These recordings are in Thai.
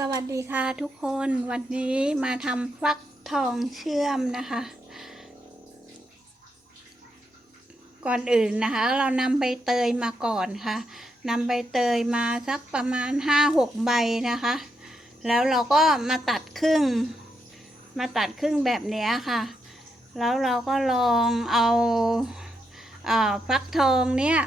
สวัสดีค่ะทุกคนวันนี้มาทำฟักทองเชื่อมนะคะ ก่อนอื่นนะคะ เรานำใบเตยมาก่อนค่ะนำใบเตยมาสักประมาณห้าหกใบนะคะ แล้วเราก็มาตัดครึ่ง มาตัดครึ่งแบบนี้ค่ะ แล้วเราก็ลองเอาฟักทองเนี้ย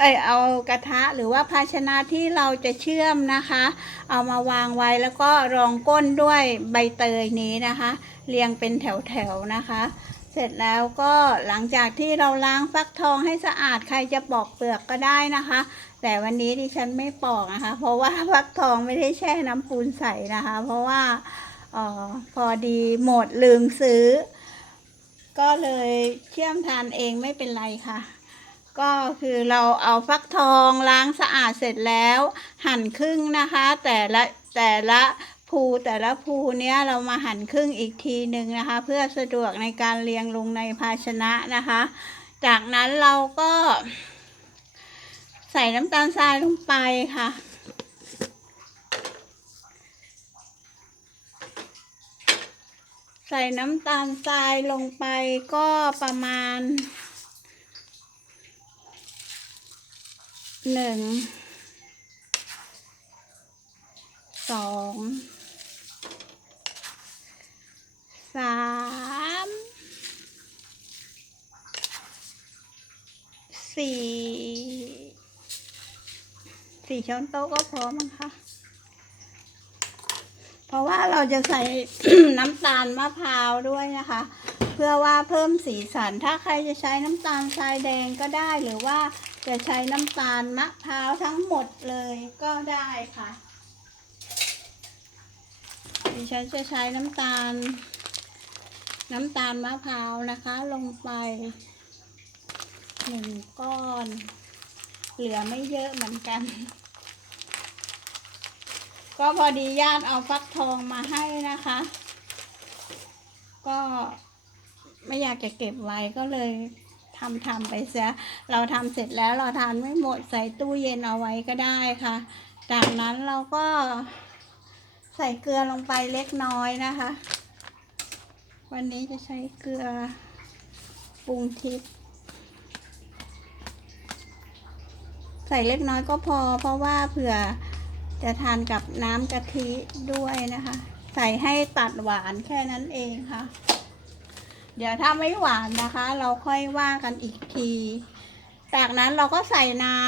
เอ้ยเอากระทะหรือว่าภาชนะที่เราจะเชื่อมนะคะ เอามาวางไว้แล้วก็รองก้นด้วยใบเตยนี้นะคะ เรียงเป็นแถวๆนะคะ เสร็จแล้วก็หลังจากที่เราล้างฟักทองให้สะอาดใครจะปอกเปลือกก็ได้นะคะ แต่วันนี้ดิฉันไม่ปอกนะคะ เพราะว่าฟักทองไม่ได้แช่น้ำปูนใส่นะคะ เพราะว่าเออพอดีหมดลืมซื้อ ก็เลยเชื่อมทานเองไม่เป็นไรค่ะ ก็คือเราเอาฟักทองล้างสะอาดเสร็จแล้ว หั่นครึ่งนะคะ แต่ละแต่ละภูแต่ละภูเนี้ยเรามาหั่นครึ่งอีกทีหนึ่งนะคะ เพื่อสะดวกในการเรียงลงในภาชนะนะคะ จากนั้นเราก็ ใส่น้ำตาลทรายลงไปค่ะใส่น้ำตาลทรายลงไปก็ประมาณ หนึ่งสองสามสี่สี่ช้อนโต๊ะก็พอมั้งคะเพราะว่าเราจะใส่น้ำตาลมะพร้าวด้วยนะคะ เพื่อว่าเพิ่มสีสันถ้าใครจะใช้น้ำตาลทรายแดงก็ได้หรือว่า จะใช้น้ำตาลมะพร้าวทั้งหมดเลยก็ได้ค่ะดิฉันจะใช้น้ำตาล น้ำตาลมะพร้าวนะคะ ลงไปหนึ่งก้อน เหลือไม่เยอะเหมือนกัน ก็พอดีญาติเอาฟักทองมาให้นะคะ ก็ไม่อยากจะเก็บไว้ก็เลย ทำทำไปเสีย เราทำเสร็จแล้วเราทานไม่หมดใส่ตู้เย็นเอาไว้ก็ได้ค่ะ จากนั้นเราก็ใส่เกลือลงไปเล็กน้อยนะคะ วันนี้จะใช้เกลือปรุงทิพย์ใส่เล็กน้อยก็พอ เพราะว่าเผื่อจะทานกับน้ำกะทิด้วยนะคะ ใส่ให้ตัดหวานแค่นั้นเองค่ะ เดี๋ยวถ้าไม่หวานนะคะ เราค่อยว่ากันอีกที จากนั้นเราก็ใส่น้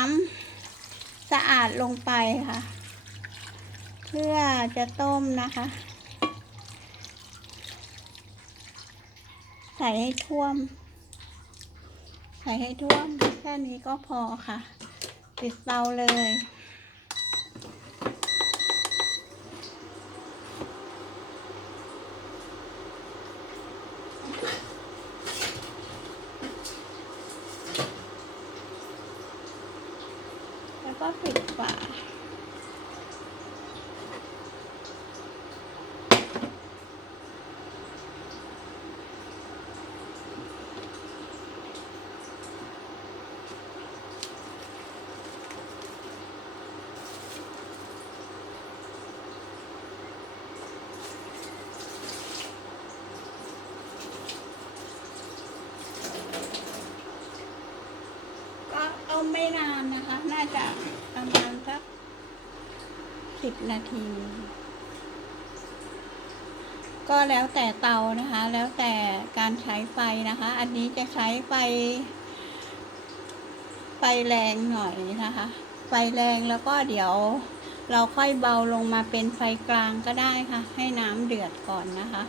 ำสะอาดลงไปค่ะ เพื่อจะต้มนะคะ ใส่ให้ท่วม ใส่ให้ท่วมแค่นี้ก็พอค่ะปิดเตาเลย แล้วก็ปิดฝา ก็ต้มไม่นานนะคะ น่าจะประมาณสักสิ บนาที ก็แล้วแต่เตานะคะ แล้วแต่การใช้ไฟนะคะ อันนี้จะใช้ไฟ ไฟแรงหน่อยนะคะ ไฟแรงแล้วก็เดี๋ยวเราค่อยเบาลงมาเป็นไฟกลางก็ได้ค่ะ ให้น้ำเดือดก่อนนะคะ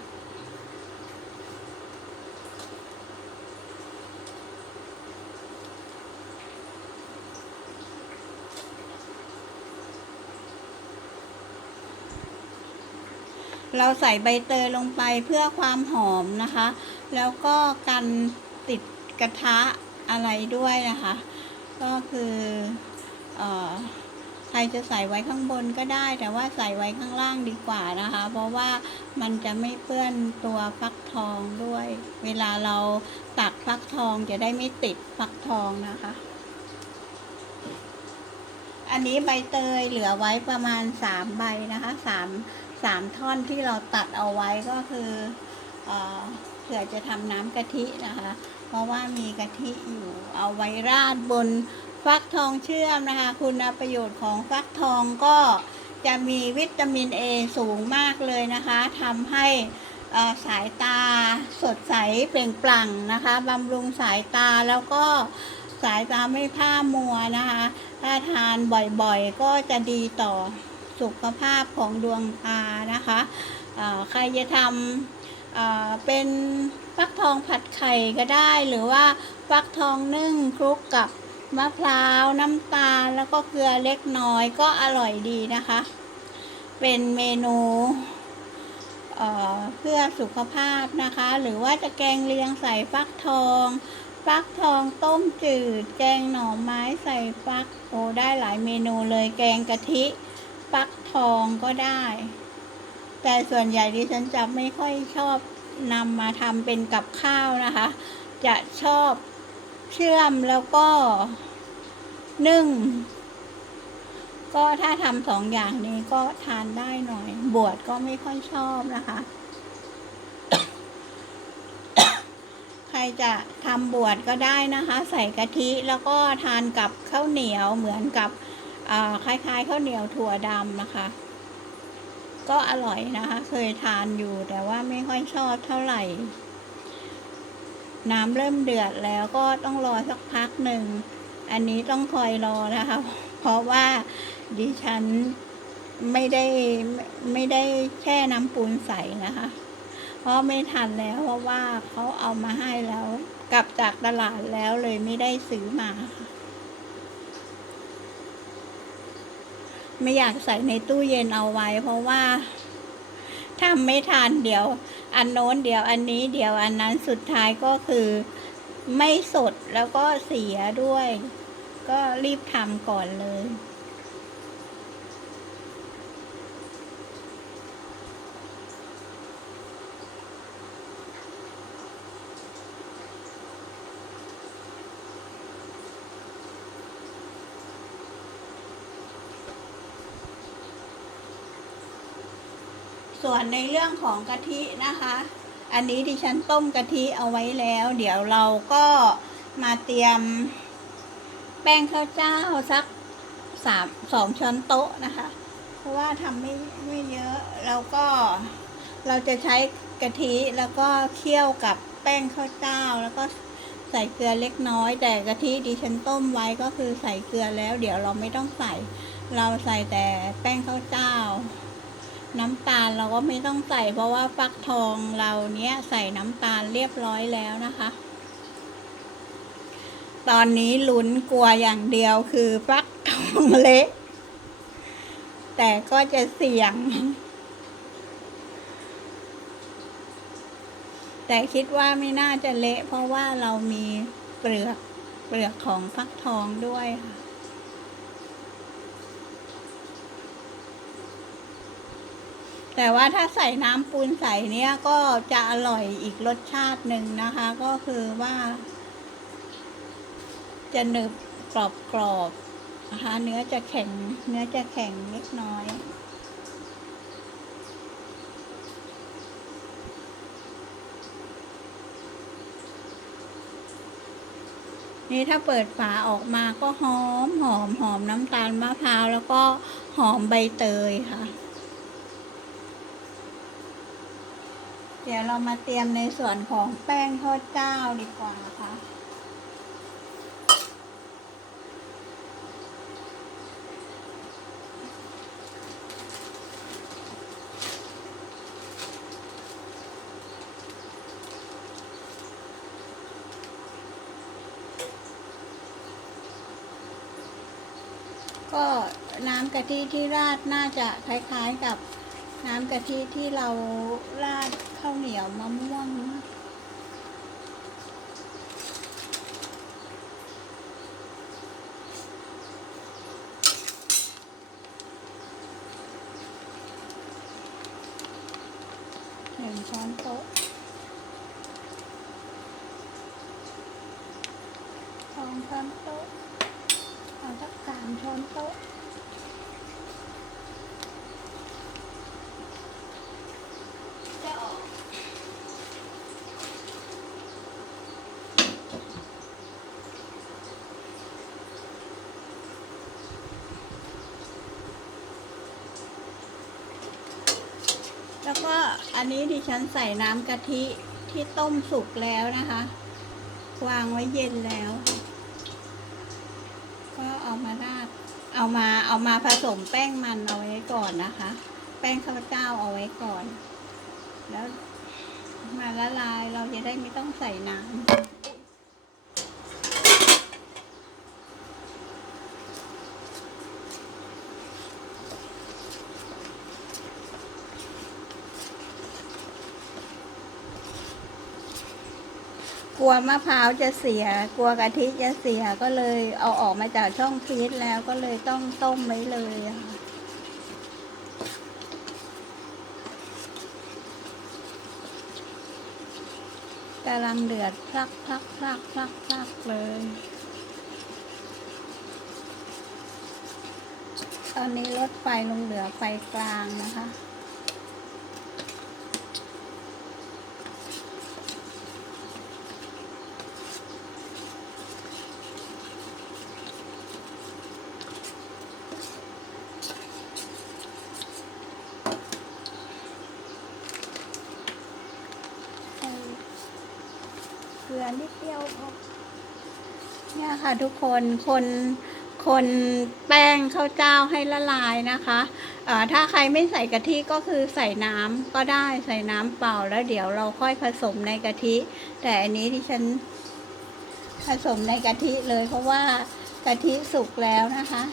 เราใส่ใบเตยลงไปเพื่อความหอมนะคะ แล้วก็กันติดกระทะอะไรด้วยนะคะ ก็คืออใครจะใส่ไว้ข้างบนก็ได้ แต่ว่าใส่ไว้ข้างล่างดีกว่านะคะ เพราะว่ามันจะไม่เปื้อนตัวฟักทองด้วย เวลาเราตักฟักทองจะได้ไม่ติดฟักทองนะคะ อันนี้ใบเตยเหลือไว้ประมาณสามใบนะคะสาม สามท่อนที่เราตัดเอาไว้ก็คือเอเผื่อจะทำน้ำกะทินะคะ เพราะว่ามีกะทิอยู่เอาไว้ราดบนฟักทองเชื่อมนะคะ คุณประโยชน์ของฟักทองก็จะมีวิตามินเอสูงมากเลยนะคะทำให้สายตาสดใสเปล่งปลั่งนะคะบำรุงสายตาแล้วก็สายตาไม่พร่ามัวนะคะ ถ้าทานบ่อยๆ ก็จะดีต่อ สุขภาพของดวงตานะคะใครจะทำเป็นฟักทองผัดไข่ก็ได้ หรือว่าฟักทองนึ่งคลุกกับมะพร้าวน้ำตาลแล้วก็เกลือเล็กน้อยก็อร่อยดีนะคะ เป็นเมนูเเพื่อสุขภาพนะคะ หรือว่าจะแกงเลียงใส่ฟักทองฟักทองต้มจืด แกงหน่อไม้ใส่ฟักโอ้ได้หลายเมนูเลยแกงกะทิ ฟักทองก็ได้ แต่ส่วนใหญ่ดิฉันจะไม่ค่อยชอบนำมาทำเป็นกับข้าวนะคะ จะชอบเชื่อมแล้วก็นึ่ง ก็ถ้าทำสองอย่างนี้ก็ทานได้หน่อย บวชก็ไม่ค่อยชอบนะคะ ใครจะทำบวชก็ได้นะคะ ใส่กะทิแล้วก็ทานกับข้าวเหนียวเหมือนกับ คล้ายๆข้าวเหนียวถั่วดำนะคะ ก็อร่อยนะคะ เคยทานอยู่แต่ว่าไม่ค่อยชอบเท่าไหร่ น้ำเริ่มเดือดแล้วก็ต้องรอสักพักหนึ่ง อันนี้ต้องคอยรอนะคะ เพราะว่าดิฉันไม่ได้ไม่ได้แช่น้ำปูนใสนะคะ เพราะไม่ทันแล้วเพราะว่าเขาเอามาให้แล้ว กลับจากตลาดแล้วเลยไม่ได้ซื้อมาค่ะ ไม่อยากใส่ในตู้เย็นเอาไว้ เพราะว่าทำไม่ทันเดี๋ยว อันโน้นเดี๋ยวอันนี้เดี๋ยวอันนั้นสุดท้ายก็คือไม่สดแล้วก็เสียด้วย ก็รีบทำก่อนเลย ส่วนในเรื่องของกะทินะคะ อันนี้ดิฉันต้มกะทิเอาไว้แล้ว เดี๋ยวเราก็มาเตรียม แป้งข้าวเจ้าสักสามสองช้อนโต๊ะนะคะ เพราะว่าทำไม่ไม่เยอะ แล้วก็เราจะใช้กะทิแล้วก็เคี่ยวกับแป้งข้าวเจ้าแล้วก็ใส่เกลือเล็กน้อย แต่กะทิดิฉันต้มไว้ก็คือใส่เกลือแล้ว เดี๋ยวเราไม่ต้องใส่ เราใส่แต่แป้งข้าวเจ้า น้ำตาลเราก็ไม่ต้องใส่เพราะว่าฟักทองเราเนี้ยใส่น้ำตาลเรียบร้อยแล้วนะคะ ตอนนี้ลุ้นกลัวอย่างเดียวคือฟักทองเละแต่ก็จะเสี่ยง แต่คิดว่าไม่น่าจะเละเพราะว่าเรามีเปลือกเปลือกของฟักทองด้วยค่ะ แต่ว่าถ้าใส่น้ำปูนใส่เนี้ยก็จะอร่อยอีกรสชาติหนึ่งนะคะ ก็คือว่า จะหนึบกรอบกรอบๆนะคะ เนื้อจะแข็ง เนื้อจะแข็งเล็กน้อยนี่ถ้าเปิดฝาออกมาก็หอมหอมหอมน้ำตาลมะพร้าวแล้วก็หอมใบเตยค่ะ ดี๋ยวเรามาเตรียมในส่วนของแป้งทอดเจ้าดีกว่านะคะก็น้ำกะทิที่ราดน่าจะคล้ายๆกับ น้ำกะทิที่เราราดข้าวเหนียวมะม่วงหนึ่งช้อนโต๊ะสองช้อนโต๊ะเอาสักสามช้อนโต๊ะ แล้วก็อั นนี้ดิฉันใส่น้ำกะทิที่ต้มสุกแล้วนะคะ วางไว้เย็นแล้ว ก็เอามาราดเอามาเอามาผสมแป้งมันเอาไว้ก่อนนะคะ แป้งข้าวเจ้าเอาไว้ก่อน แล้วมาละลายเราจะได้ไม่ต้องใส่น้ำ ลัวมะพร้าวจะเสีย กลัวกะทิจะเสียก็เลยเอาออกมาจากช่องฟรีซแล้วก็เลยต้องต้มไว้เลยกำลังเดือดพลักพลักพลักพลักพลักเลย ตอนนี้ลดไฟลงเหลือไฟกลางนะคะ นิดเดียวพอเนี่ยค่ะทุกคนคนคนแป้งข้าวเจ้าให้ละลายนะคะเอ่อถ้าใครไม่ใส่กะทิก็คือใส่น้ำก็ได้ใส่น้ำเปล่าแล้วเดี๋ยวเราค่อยผสมในกะทิ แต่อันนี้ที่ฉันผสมในกะทิเลยเพราะว่ากะทิสุกแล้วนะคะ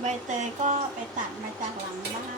ใบเตยก็ไปตัดมาจากหลังบ้าน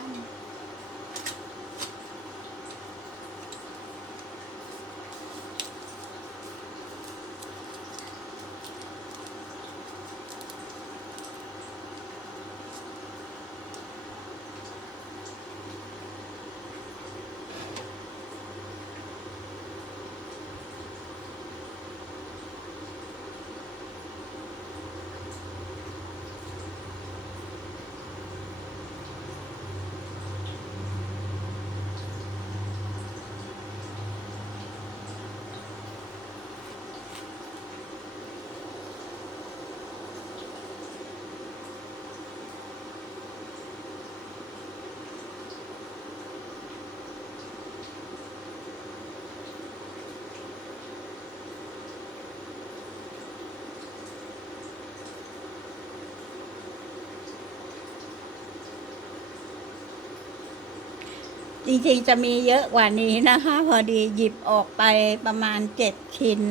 จริงๆจะมีเยอะกว่านี้นะคะ พอดีหยิบออกไปประมาณเจ็ดชิ้น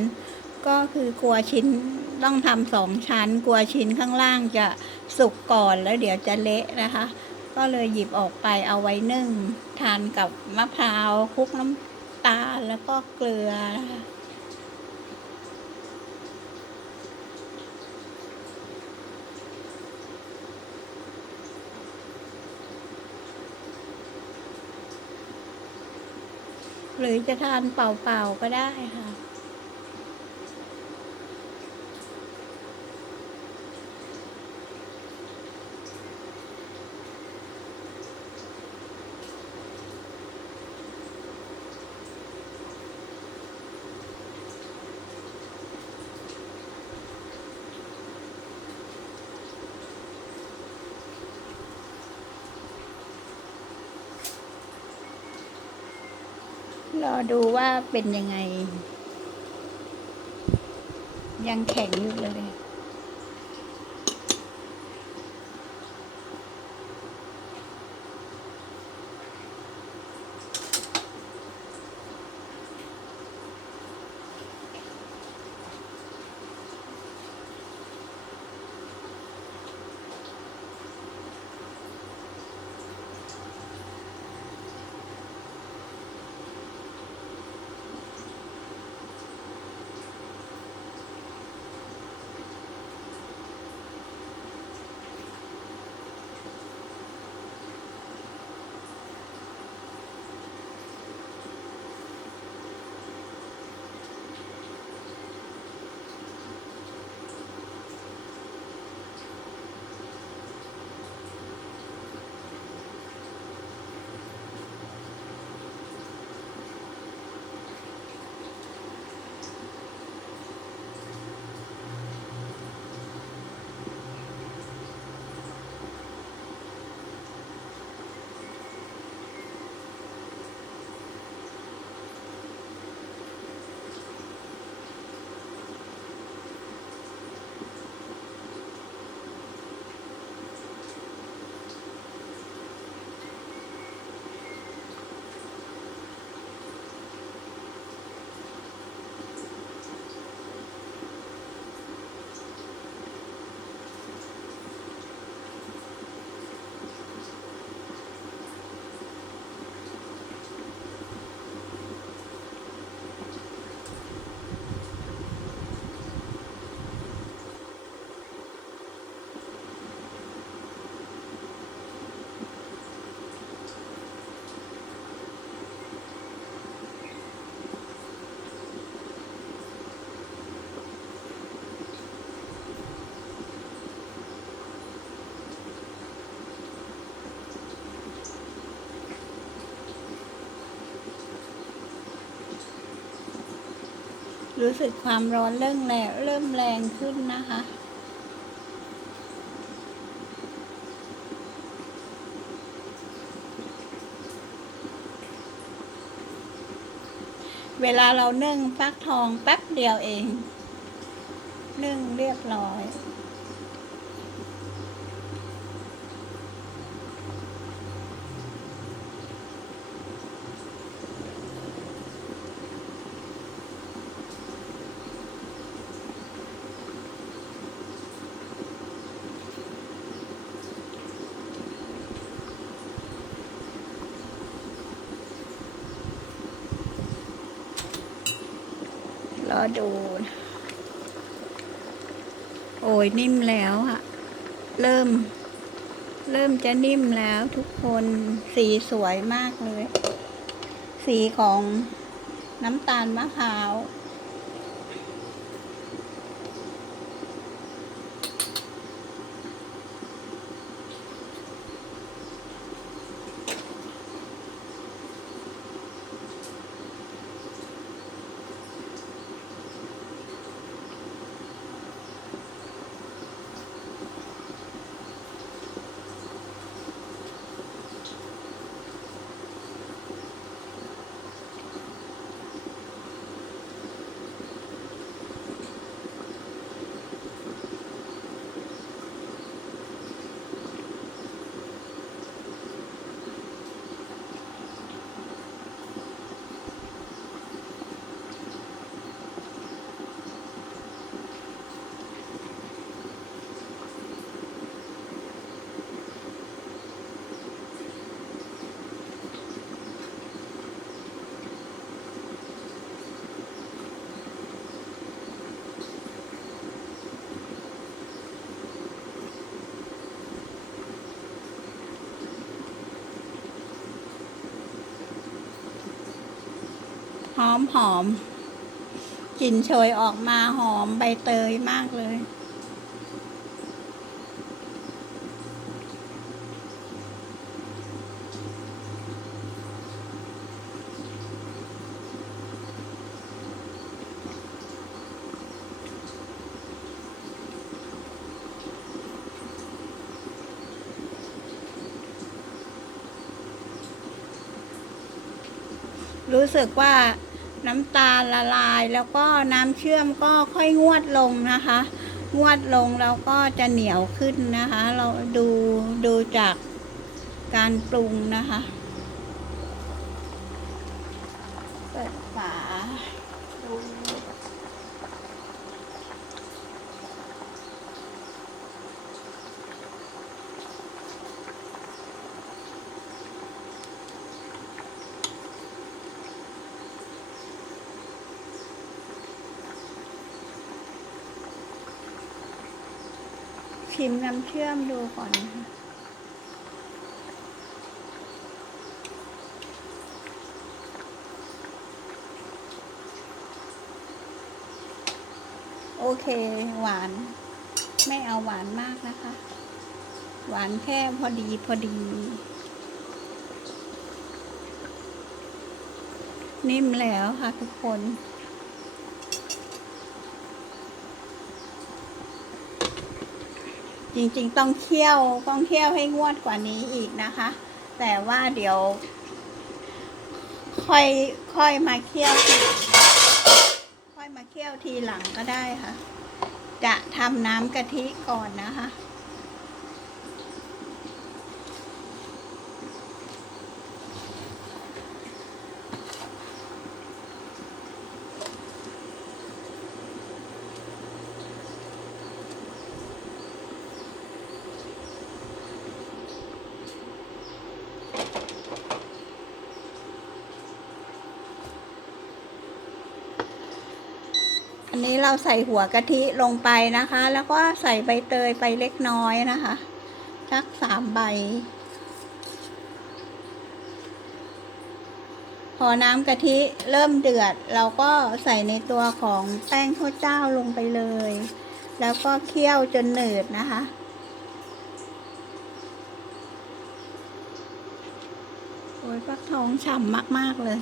ก็คือกลัวชิ้นต้องทำสองชั้น กลัวชิ้นข้างล่างจะสุกก่อนแล้วเดี๋ยวจะเละนะคะ ก็เลยหยิบออกไปเอาไว้นึ่ง ทานกับมะพร้าวคลุกน้ำตาลแล้วก็เกลือนะคะ หรือจะทานเปล่าๆก็ได้ค่ะ รอดูว่าเป็นยังไง ยังแข็งอยู่เลย รู้สึกความร้อนเริ่มแรงเริ่มแรงขึ้นนะคะ เวลาเรานึ่งฟักทองแป๊บเดียวเอง นึ่งเรียบร้อย ดู โอ้ยนิ่มแล้วอะเริ่ม เริ่มจะนิ่มแล้วทุกคนสีสวยมากเลย สีของน้ำตาลมะพร้าว หอมหอมกลิ่นโชยออกมาหอมใบเตยมากเลย รู้สึกว่า น้ำตาลละลายแล้วก็น้ำเชื่อมก็ค่อยงวดลงนะคะ งวดลงแล้วก็จะเหนียวขึ้นนะคะ เราดูดูจากการปรุงนะคะ ชิมน้ำเชื่อมดูก่อนนะคะโอเคหวาน ไม่เอาหวานมากนะคะ หวานแค่พอดีพอดี นิ่มแล้วค่ะทุกคน ริงๆต้องเคี่ยวต้องเคี่ยวให้งวดกว่านี้อีกนะคะ แต่ว่าเดี๋ยว ค่อยค่อยมาเคี่ยวค่อยมาเคี่ยวทีหลังก็ได้ค่ะ จะทำน้ำกะทิก่อนนะคะ นนี้เราใส่หัวกะทิลงไปนะคะ แล้วก็ใส่ใบเตยไปเล็กน้อยนะคะสักสามใบ พอน้ำกะทิเริ่มเดือด เราก็ใส่ในตัวของแป้งข้าวเจ้าลงไปเลย แล้วก็เคี่ยวจนหนืดนะคะโอ้ยฟักทองฉ่ำมาก ๆ เลย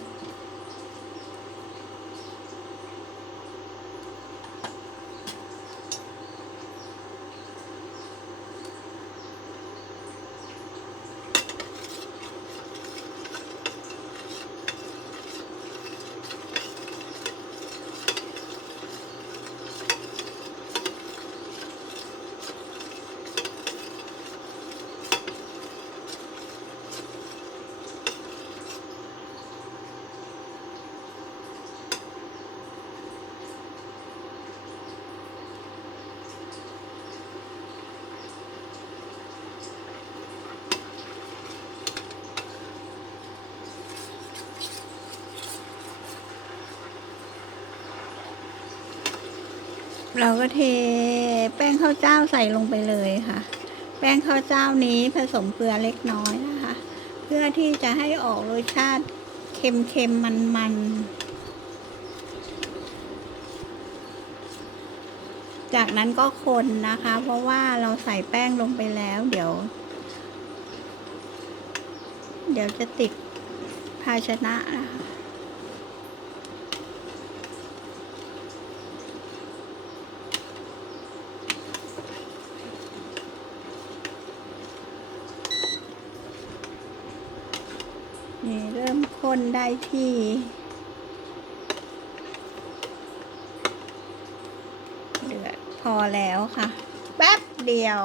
เราก็เทแป้งข้าวเจ้าใส่ลงไปเลยค่ะ แป้งข้าวเจ้านี้ผสมเกลือเล็กน้อยนะคะ เพื่อที่จะให้ออกรสชาติเค็มๆมันๆ จากนั้นก็คนนะคะ เพราะว่าเราใส่แป้งลงไปแล้ว เดี๋ยว เดี๋ยวจะติดภาชนะนะคะ นี่เริ่มข้นได้ที่ เดือดพอแล้วค่ะ แป๊บเดียว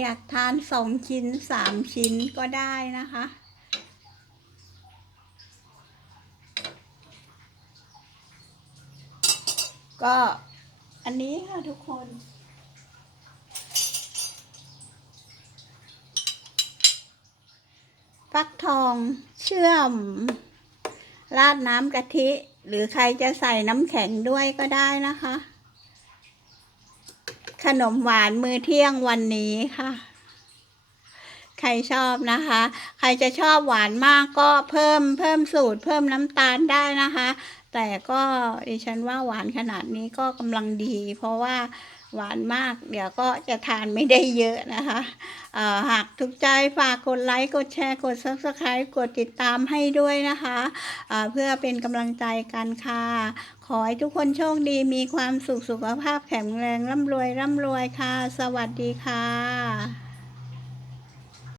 อยากทานสองชิ้นสามชิ้นก็ได้นะคะ ก็อันนี้ค่ะทุกคน ฟักทองเชื่อม ราดน้ำกะทิ หรือใครจะใส่น้ำแข็งด้วยก็ได้นะคะ นมหวานมือเที่ยงวันนี้ค่ะ ใครชอบนะคะ ใครจะชอบหวานมากก็เพิ่มเพิ่มสูตร เพิ่มน้ำตาลได้นะคะ แต่ก็ดิฉันว่าหวานขนาดนี้ก็กำลังดี เพราะว่าหวานมาก เดี๋ยวก็จะทานไม่ได้เยอะนะคะหากถูกใจฝากกดไลค์กดแชร์กด subscribe กดติดตามให้ด้วยนะคะเเพื่อเป็นกำลังใจกันค่ะ อให้ทุกคนโชคดีมีความสุขสุขภาพแข็งแรงร่ำรวยร่ำรวยค่ะ สวัสดีค่ะ